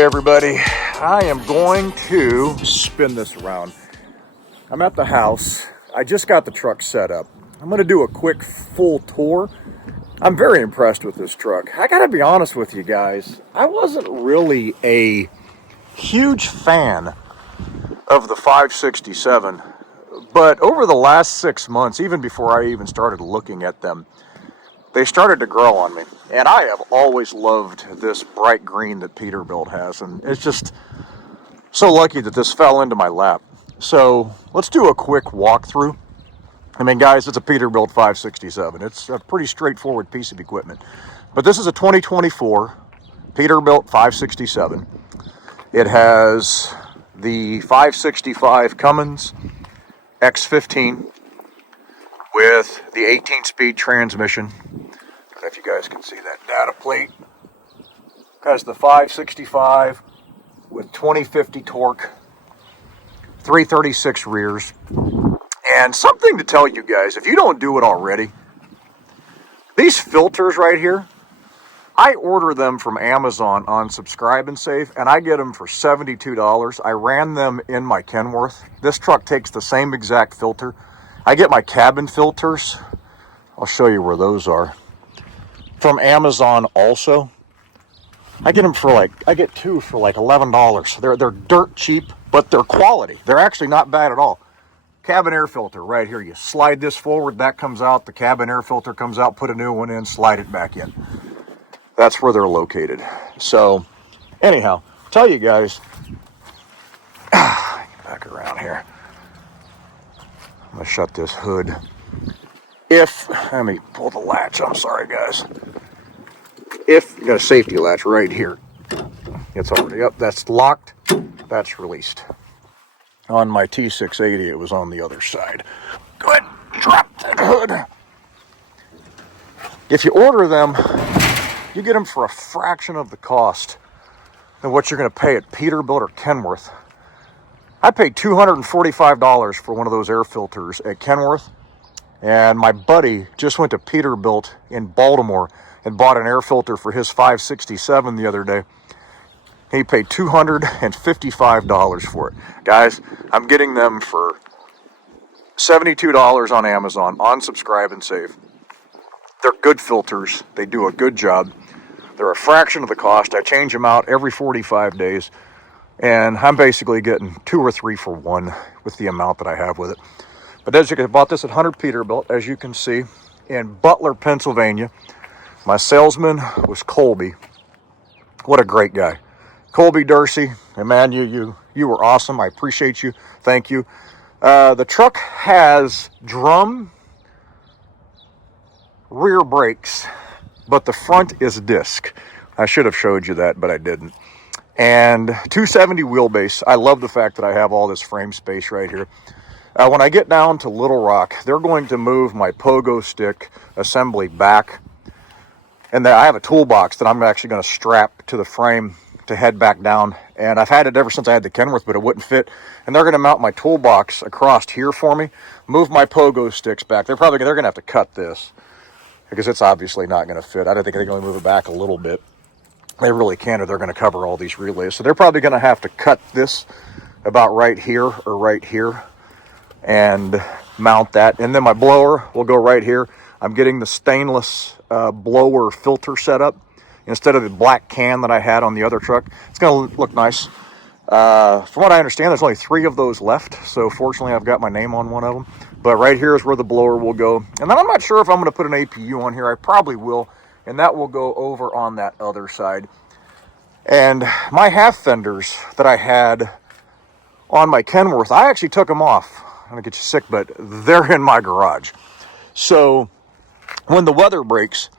Okay, everybody, I am going to spin this around. I'm at the house. I just got the truck set up. I'm going to do a quick full tour. I'm very impressed with this truck. I got to be honest with you guys. I wasn't really a huge fan of the 567, but over the last 6 months, even before I even started looking at them, they started to grow on me. And I have always loved this bright green that Peterbilt has. And it's just so lucky that this fell into my lap. So let's do a quick walkthrough. I mean, guys, it's a Peterbilt 567. It's a pretty straightforward piece of equipment. But this is a 2024 Peterbilt 567. It has the 565 Cummins X15 with the 18-speed transmission. I don't know if you guys can see that data plate. Has the 565 with 2050 torque, 336 rears. And something to tell you guys, if you don't do it already, these filters right here, I order them from Amazon on Subscribe and Save, and I get them for $72. I ran them in my Kenworth. This truck takes the same exact filter. I get my cabin filters. I'll show you where those are. From Amazon also. I get them for I get two for like $11. They're dirt cheap, but they're quality. They're actually not bad at all. Cabin air filter right here. You slide this forward, that comes out. The cabin air filter comes out, put a new one in, slide it back in. That's where they're located. So, anyhow, tell you guys, back around here. I'm going to shut this hood. Let me pull the latch. I'm sorry, guys. If you got a safety latch right here, it's already up. That's locked. That's released. On my T680, it was on the other side. Go ahead, drop that hood. If you order them, you get them for a fraction of the cost than what you're going to pay at Peterbilt or Kenworth. I paid $245 for one of those air filters at Kenworth, and my buddy just went to Peterbilt in Baltimore and bought an air filter for his 567 the other day. He paid $255 for it. Guys, I'm getting them for $72 on Amazon, on Subscribe and Save. They're good filters. They do a good job. They're a fraction of the cost. I change them out every 45 days. And I'm basically getting 2 or 3 for 1 with the amount that I have with it. But as you can, I bought this at Hunter Peterbilt, as you can see, in Butler, Pennsylvania. My salesman was Colby. What a great guy. Colby Dursey, and man, you were awesome. I appreciate you. Thank you. The truck has drum rear brakes, but the front is disc. I should have showed you that, but I didn't. And 270 wheelbase. I love the fact that I have all this frame space right here. When I get down to Little Rock, they're going to move my pogo stick assembly back. And I have a toolbox that I'm actually going to strap to the frame to head back down. And I've had it ever since I had the Kenworth, but it wouldn't fit. And they're going to mount my toolbox across here for me, move my pogo sticks back. They're going to have to cut this because it's obviously not going to fit. I don't think they can only move it back a little bit. They really can, or they're going to cover all these relays. So they're probably going to have to cut this about right here or right here and mount that. And then my blower will go right here. I'm getting the stainless blower filter set up instead of the black can that I had on the other truck. It's going to look nice. From what I understand, there's only 3 of those left. So fortunately, I've got my name on one of them. But right here is where the blower will go. And then I'm not sure if I'm going to put an APU on here. I probably will. And that will go over on that other side. And my half fenders that I had on my Kenworth, I actually took them off. I'm going to get you sick, but they're in my garage. So when the weather breaks,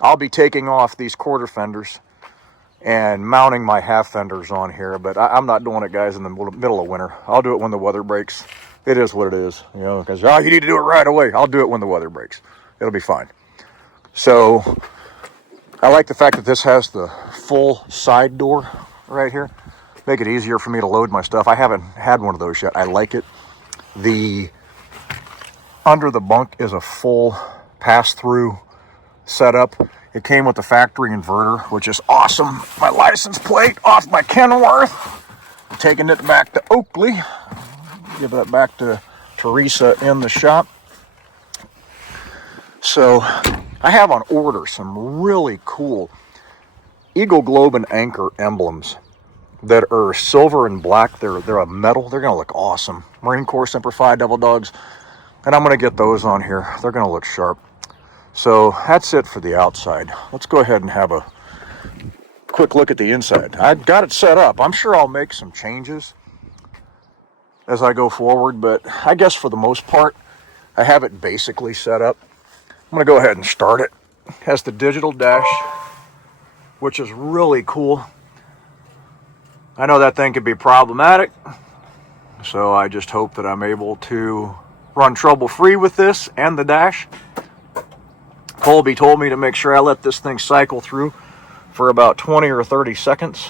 I'll be taking off these quarter fenders and mounting my half fenders on here. But I'm not doing it, guys, in the middle of winter. I'll do it when the weather breaks. It is what it is, you know, because, you need to do it right away. I'll do it when the weather breaks. It'll be fine. So I like the fact that this has the full side door right here. Make it easier for me to load my stuff. I haven't had one of those yet. I like it. The under the bunk is a full pass-through setup. It came with the factory inverter, which is awesome. My license plate off my Kenworth. I'm taking it back to Oakley. Give that back to Teresa in the shop. So I have on order some really cool Eagle Globe and Anchor emblems that are silver and black. They're a metal. They're going to look awesome. Marine Corps Semper Fi Devil Dogs. And I'm going to get those on here. They're going to look sharp. So that's it for the outside. Let's go ahead and have a quick look at the inside. I've got it set up. I'm sure I'll make some changes as I go forward, but I guess for the most part, I have it basically set up. I'm going to go ahead and start it. It has the digital dash, which is really cool. I know that thing can be problematic, so I just hope that I'm able to run trouble-free with this and the dash. Colby told me to make sure I let this thing cycle through for about 20 or 30 seconds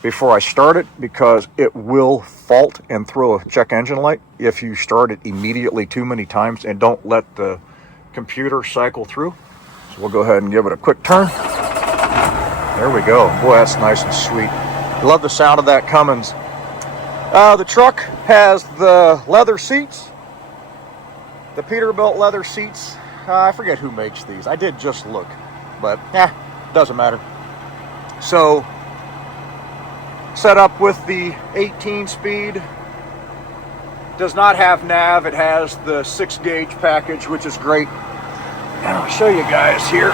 before I start it, because it will fault and throw a check engine light if you start it immediately too many times and don't let the computer cycle through. So we'll go ahead and give it a quick turn. There we go. Boy, that's nice and sweet. Love the sound of that Cummins. The truck has the leather seats, the Peterbilt leather seats. I forget who makes these. I did just look, but doesn't matter. So, set up with the 18-speed. Does not have nav. It has the 6-gauge package, which is great. And I'll show you guys here.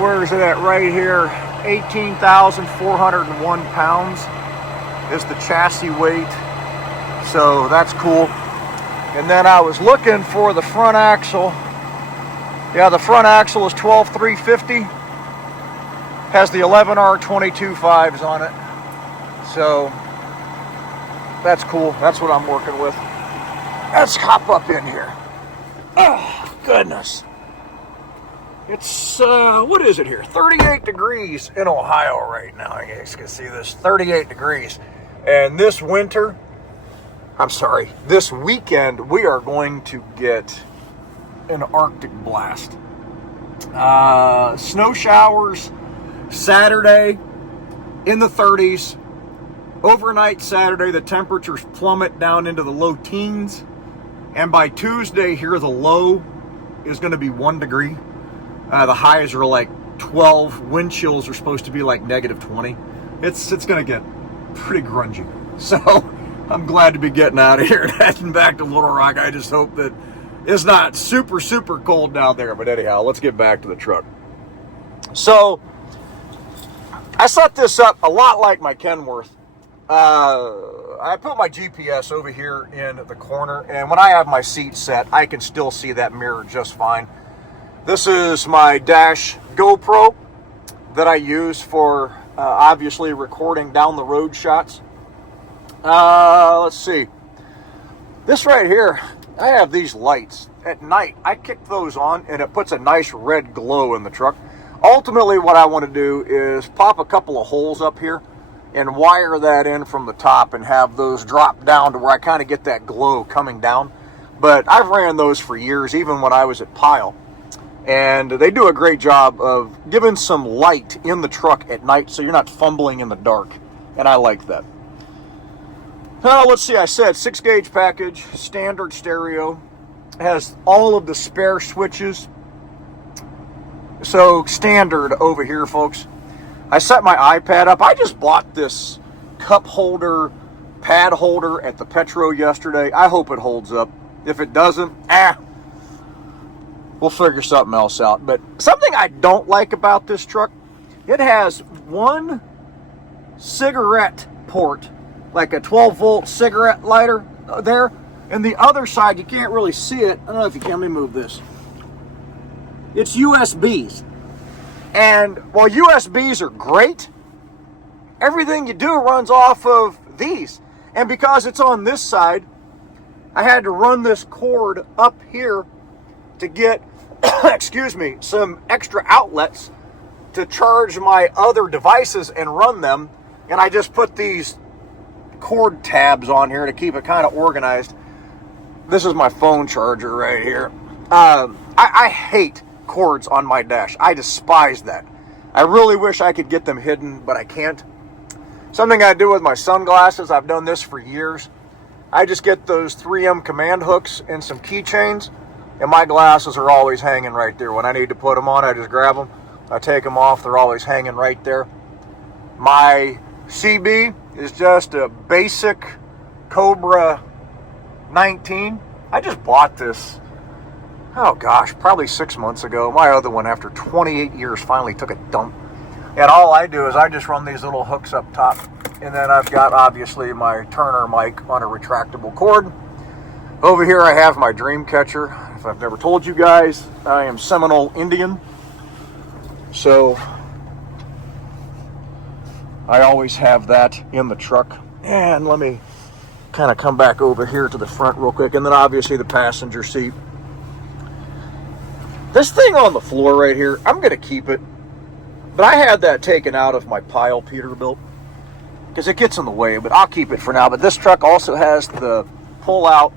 Where is it at? Right here. 18,401 pounds is the chassis weight. So that's cool. And then I was looking for the front axle. Yeah, the front axle is 12,350. Has the 11R22.5s on it. So that's cool. That's what I'm working with. Let's hop up in here. Oh, goodness. It's, what is it here? 38 degrees in Ohio right now. You guys can see this. 38 degrees. And this winter, this weekend, we are going to get an Arctic blast. Snow showers Saturday in the 30s. Overnight Saturday, the temperatures plummet down into the low teens. And by Tuesday here, the low is going to be 1 degree. The highs are like 12. Wind chills are supposed to be like negative 20. It's going to get pretty grungy. So I'm glad to be getting out of here and heading back to Little Rock. I just hope that it's not super, super cold down there. But anyhow, let's get back to the truck. So I set this up a lot like my Kenworth. I put my GPS over here in the corner, and when I have my seat set, I can still see that mirror just fine. This is my dash GoPro that I use for obviously recording down the road shots. Let's see. This right here, I have these lights. At night, I kick those on, and it puts a nice red glow in the truck. Ultimately, what I want to do is pop a couple of holes up here and wire that in from the top and have those drop down to where I kind of get that glow coming down. But I've ran those for years, even when I was at Pyle. And they do a great job of giving some light in the truck at night so you're not fumbling in the dark. And I like that. Let's see, I said 6-gauge package, standard stereo. Has all of the spare switches. So standard over here, folks. I set my iPad up. I just bought this cup holder, pad holder at the Petro yesterday. I hope it holds up. If it doesn't, we'll figure something else out. But something I don't like about this truck, it has one cigarette port, like a 12-volt cigarette lighter there. And the other side, you can't really see it. I don't know if you can. Let me move this. It's USBs. And while USBs are great, everything you do runs off of these. And because it's on this side, I had to run this cord up here to get, excuse me, some extra outlets to charge my other devices and run them. And I just put these cord tabs on here to keep it kind of organized. This is my phone charger right here. I hate cords on my dash. I despise that. I really wish I could get them hidden, but I can't. Something I do with my sunglasses, I've done this for years. I just get those 3M command hooks and some keychains, and my glasses are always hanging right there. When I need to put them on, I just grab them. I take them off, they're always hanging right there. My CB is just a basic Cobra 19. I just bought this, oh gosh, probably 6 months ago. My other one, after 28 years, finally took a dump. And all I do is I just run these little hooks up top. And then I've got, obviously, my Turner mic on a retractable cord. Over here I have my dream catcher. If I've never told you guys, I am Seminole Indian. So I always have that in the truck. And let me kind of come back over here to the front real quick. And then obviously the passenger seat. This thing on the floor right here, I'm going to keep it. But I had that taken out of my pile Peterbilt because it gets in the way, but I'll keep it for now. But this truck also has the pull-out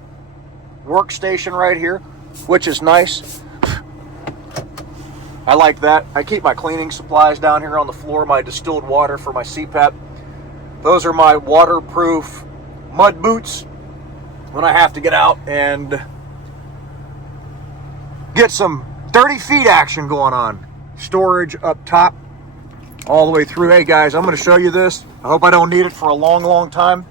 workstation right here, which is nice. I like that. I keep my cleaning supplies down here on the floor, my distilled water for my CPAP. Those are my waterproof mud boots when I have to get out and get some 30 feet action going on. Storage up top all the way through. Hey guys, I'm going to show you this. I hope I don't need it for a long time.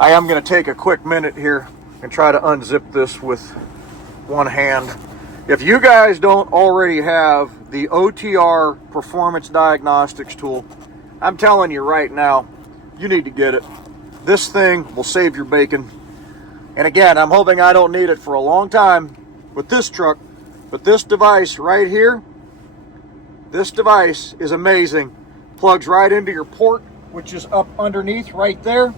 I am going to take a quick minute here and try to unzip this with one hand. If you guys don't already have the OTR Performance Diagnostics tool, I'm telling you right now, you need to get it. This thing will save your bacon. And again, I'm hoping I don't need it for a long time with this truck, but this device right here, this device is amazing. Plugs right into your port, which is up underneath right there.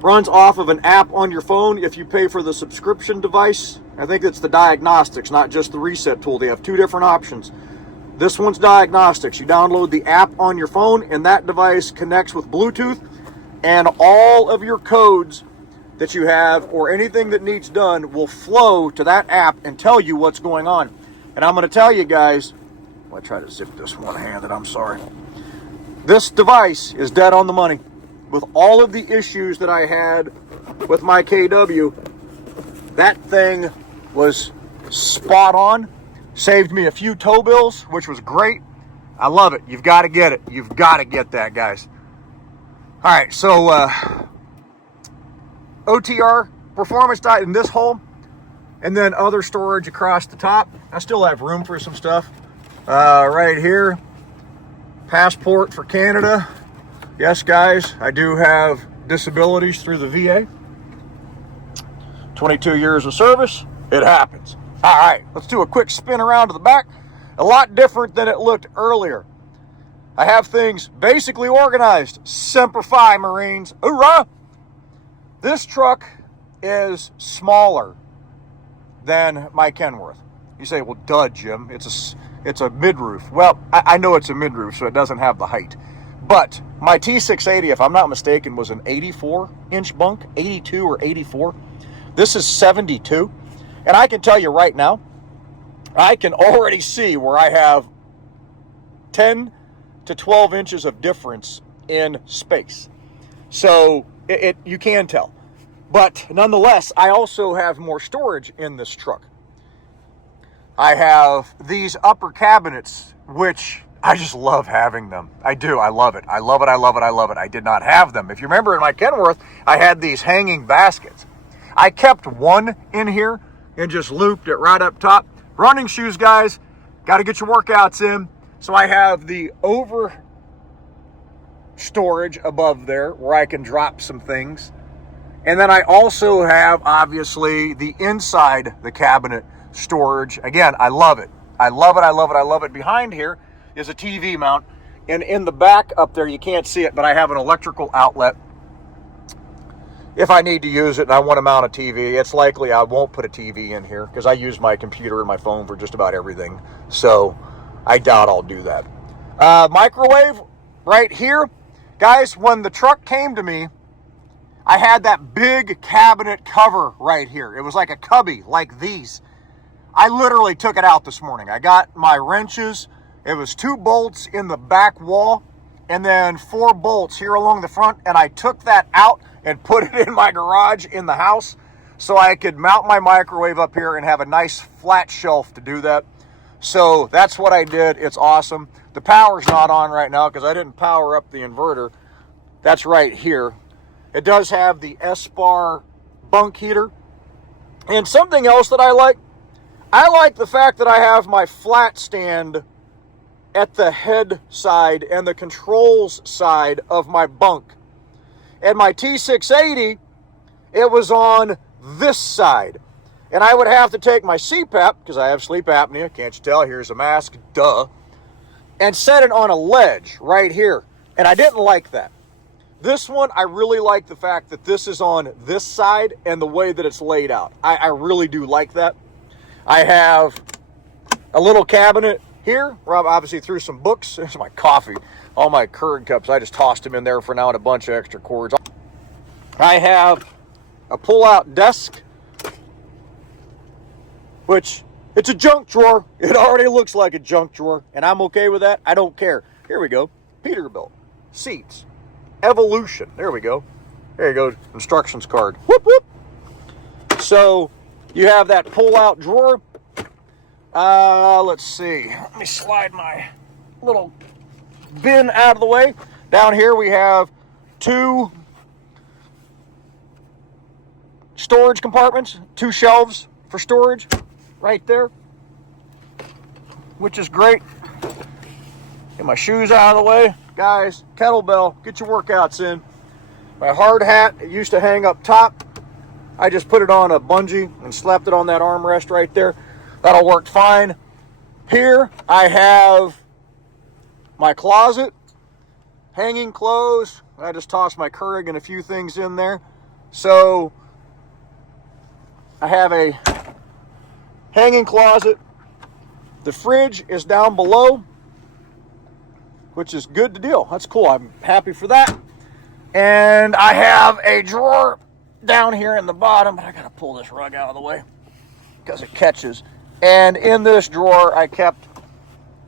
Runs off of an app on your phone if you pay for the subscription device. I think it's the diagnostics, not just the reset tool. They have two different options. This one's diagnostics. You download the app on your phone, and that device connects with Bluetooth, and all of your codes that you have or anything that needs done will flow to that app and tell you what's going on. And I'm going to tell you guys, I try to zip this one-handed, I'm sorry. This device is dead on the money. With all of the issues that I had with my KW, that thing was spot on. Saved me a few tow bills, which was great. I love it. You've got to get it. You've got to get that, guys. All right, so OTR Performance Diet in this hole, and then other storage across the top. I still have room for some stuff. Right here, passport for Canada. Yes, guys, I do have disabilities through the VA. 22 years of service. It happens. All right, let's do a quick spin around to the back. A lot different than it looked earlier. I have things basically organized. Semper Fi, Marines. Hoorah! This truck is smaller than my Kenworth. You say, well, duh, Jim. It's a mid-roof. Well, I know it's a mid-roof, so it doesn't have the height. But my T680, if I'm not mistaken, was an 84-inch bunk, 82 or 84. This is 72. And I can tell you right now, I can already see where I have 10 to 12 inches of difference in space. So you can tell. But nonetheless, I also have more storage in this truck. I have these upper cabinets, which I just love having them. I do. I love it. I love it. I love it. I love it. I did not have them. If you remember in my Kenworth, I had these hanging baskets. I kept one in here and just looped it right up top. Running shoes, guys, got to get your workouts in. So I have the over storage above there where I can drop some things. And then I also have, obviously, the inside the cabinet storage. Again, I love it. I love it. I love it. I love it. Behind here is a TV mount. And in the back up there, you can't see it, but I have an electrical outlet. If I need to use it and I want to mount a TV, it's likely I won't put a TV in here because I use my computer and my phone for just about everything. So I doubt I'll do that. Microwave right here. Guys, when the truck came to me, I had that big cabinet cover right here. It was like a cubby, like these. I literally took it out this morning. I got my wrenches. It was 2 bolts in the back wall and then 4 bolts here along the front. And I took that out and put it in my garage in the house so I could mount my microwave up here and have a nice flat shelf to do that. So that's what I did. It's awesome. The power's not on right now because I didn't power up the inverter. That's right here. It does have the S-bar bunk heater. And something else that I like the fact that I have my flat stand at the head side and the controls side of my bunk. And my T680, it was on this side. And I would have to take my CPAP, because I have sleep apnea, can't you tell? Here's a mask, duh. And set it on a ledge right here. And I didn't like that. This one, I really like the fact that this is on this side and the way that it's laid out. I really do like that. I have a little cabinet here where I obviously threw some books. There's my coffee. All my Keurig cups, I just tossed them in there for now and a bunch of extra cords. I have a pull-out desk, which it's a junk drawer. It already looks like a junk drawer, and I'm okay with that. I don't care. Here we go. Peterbilt. Seats. Evolution. There we go. There you go. Instructions card. Whoop, whoop. So you have that pull-out drawer. Let's see. Let me slide my little bin out of the way. Down here we have 2 storage compartments, 2 shelves for storage right there, which is great. Get my shoes out of the way. Guys, kettlebell, get your workouts in. My hard hat, it used to hang up top. I just put it on a bungee and slapped it on that armrest right there. That'll work fine. Here I have my closet, hanging clothes. I just tossed my Keurig and a few things in there. So I have a hanging closet. The fridge is down below, which is good to deal. That's cool. I'm happy for that. And I have a drawer down here in the bottom, but I gotta pull this rug out of the way because it catches. And in this drawer, I kept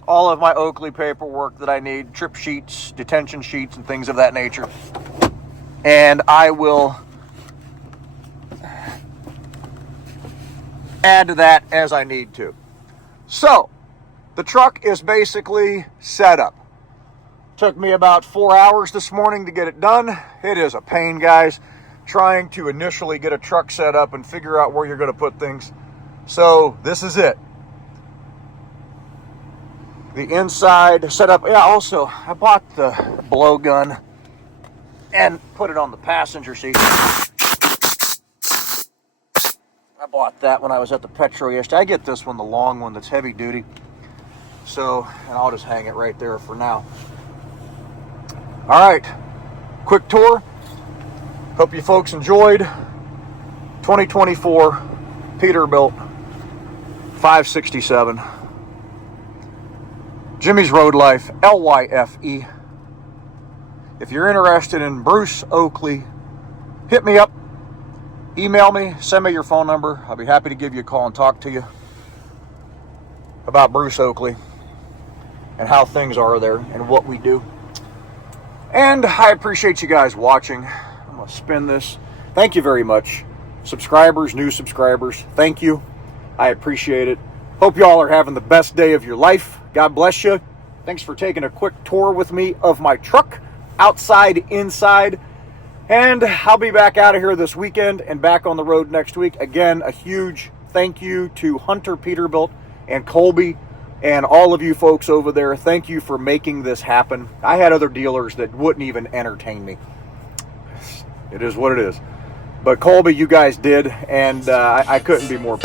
all of my Oakley paperwork that I need, trip sheets, detention sheets, and things of that nature. And I will add to that as I need to. So, the truck is basically set up. Took me about 4 hours this morning to get it done. It is a pain, guys, trying to initially get a truck set up and figure out where you're going to put things. So this is it. The inside setup. Yeah, also, I bought the blowgun and put it on the passenger seat. I bought that when I was at the Petro yesterday. I get this one, the long one that's heavy duty. So, and I'll just hang it right there for now. All right, quick tour. Hope you folks enjoyed. 2024 Peterbilt 567. Jimmy's Road Life, LYFE. If you're interested in Bruce Oakley, hit me up. Email me, send me your phone number. I'll be happy to give you a call and talk to you about Bruce Oakley and how things are there and what we do. And I appreciate you guys watching. I'm going to spin this. Thank you very much. Subscribers, new subscribers, thank you. I appreciate it. Hope y'all are having the best day of your life. God bless you. Thanks for taking a quick tour with me of my truck, outside, inside. And I'll be back out of here this weekend and back on the road next week. Again, a huge thank you to Hunter Peterbilt and Colby and all of you folks over there. Thank you for making this happen. I had other dealers that wouldn't even entertain me. It is what it is. But Colby, you guys did, and I couldn't be more